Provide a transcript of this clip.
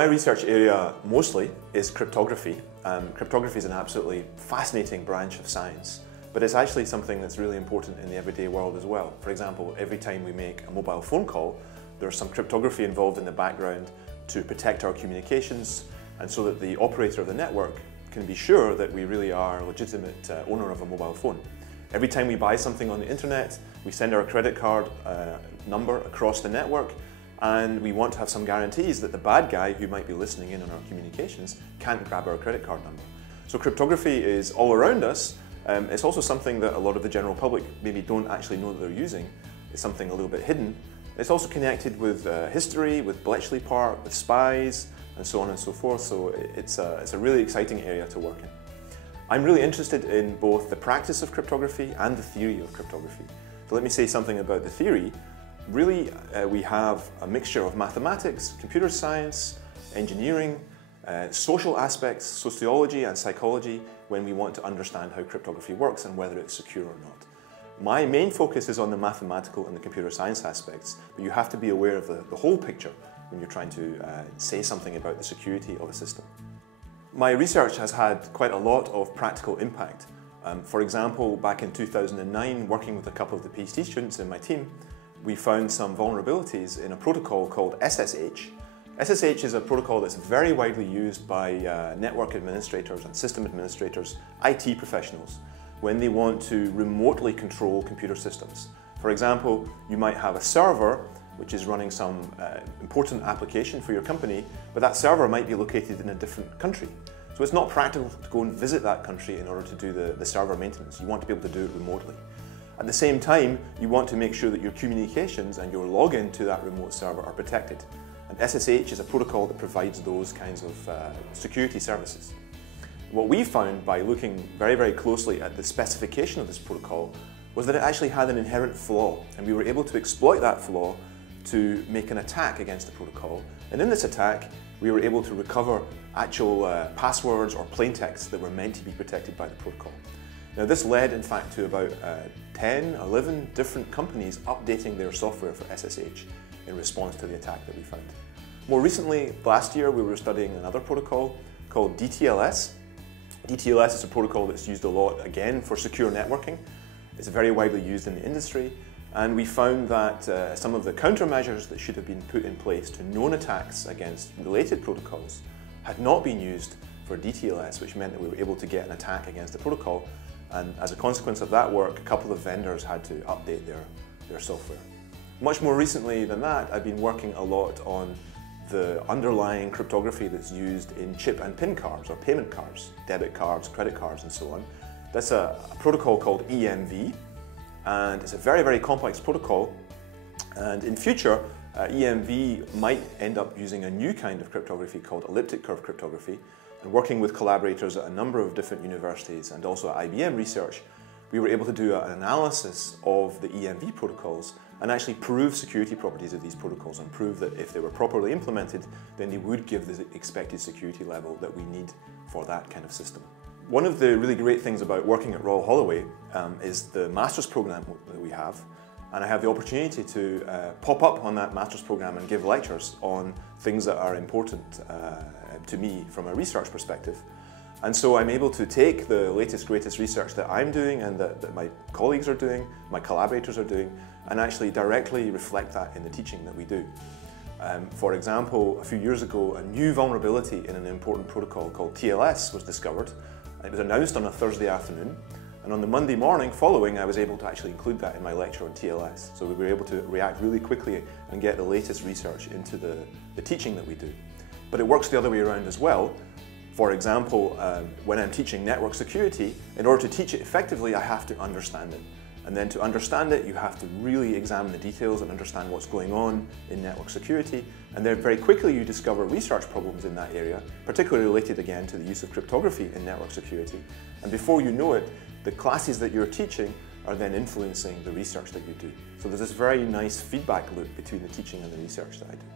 My research area mostly is cryptography. Cryptography is an absolutely fascinating branch of science, but it's actually something that's really important in the everyday world as well. For example, every time we make a mobile phone call, there's some cryptography involved in the background to protect our communications, and so that the operator of the network can be sure that we really are a legitimate owner of a mobile phone. Every time we buy something on the internet, we send our credit card number across the network, and we want to have some guarantees that the bad guy who might be listening in on our communications can't grab our credit card number. So cryptography is all around us. It's also something that a lot of the general public maybe don't actually know that they're using. It's something a little bit hidden. It's also connected with history, with Bletchley Park, with spies, and so on and so forth. So it's a really exciting area to work in. I'm really interested in both the practice of cryptography and the theory of cryptography. So let me say something about the theory. Really, we have a mixture of mathematics, computer science, engineering, social aspects, sociology and psychology when we want to understand how cryptography works and whether it's secure or not. My main focus is on the mathematical and the computer science aspects, but you have to be aware of the whole picture when you're trying to say something about the security of a system. My research has had quite a lot of practical impact. For example, back in 2009, working with a couple of the PhD students in my team, we found some vulnerabilities in a protocol called SSH. SSH is a protocol that's very widely used by network administrators and system administrators, IT professionals, when they want to remotely control computer systems. For example, you might have a server which is running some important application for your company, but that server might be located in a different country. So it's not practical to go and visit that country in order to do the server maintenance. You want to be able to do it remotely. At the same time, you want to make sure that your communications and your login to that remote server are protected. And SSH is a protocol that provides those kinds of security services. What we found by looking very, very closely at the specification of this protocol was that it actually had an inherent flaw, and we were able to exploit that flaw to make an attack against the protocol. And in this attack, we were able to recover actual passwords or plaintext that were meant to be protected by the protocol. Now this led in fact to about 10, 11 different companies updating their software for SSH in response to the attack that we found. More recently, last year, we were studying another protocol called DTLS. DTLS is a protocol that's used a lot, again, for secure networking. It's very widely used in the industry, and we found that some of the countermeasures that should have been put in place to known attacks against related protocols had not been used for DTLS, which meant that we were able to get an attack against the protocol. And as a consequence of that work, a couple of vendors had to update their software. Much more recently than that, I've been working a lot on the underlying cryptography that's used in chip and PIN cards, or payment cards, debit cards, credit cards, and so on. That's a protocol called EMV, and it's a very, very complex protocol. And in future, EMV might end up using a new kind of cryptography called elliptic curve cryptography. And working with collaborators at a number of different universities and also at IBM Research, we were able to do an analysis of the EMV protocols and actually prove security properties of these protocols and prove that if they were properly implemented, then they would give the expected security level that we need for that kind of system. One of the really great things about working at Royal Holloway is the master's program that we have, and I have the opportunity to pop up on that master's program and give lectures on things that are important to me from a research perspective. And so I'm able to take the latest, greatest research that I'm doing and that my colleagues are doing, my collaborators are doing, and actually directly reflect that in the teaching that we do. For example, a few years ago, a new vulnerability in an important protocol called TLS was discovered. It was announced on a Thursday afternoon, and on the Monday morning following, I was able to actually include that in my lecture on TLS. So we were able to react really quickly and get the latest research into the teaching that we do. But it works the other way around as well. For example, when I'm teaching network security, in order to teach it effectively, I have to understand it. And then to understand it, you have to really examine the details and understand what's going on in network security. And then very quickly you discover research problems in that area, particularly related again to the use of cryptography in network security. And before you know it, the classes that you're teaching are then influencing the research that you do. So there's this very nice feedback loop between the teaching and the research that I do.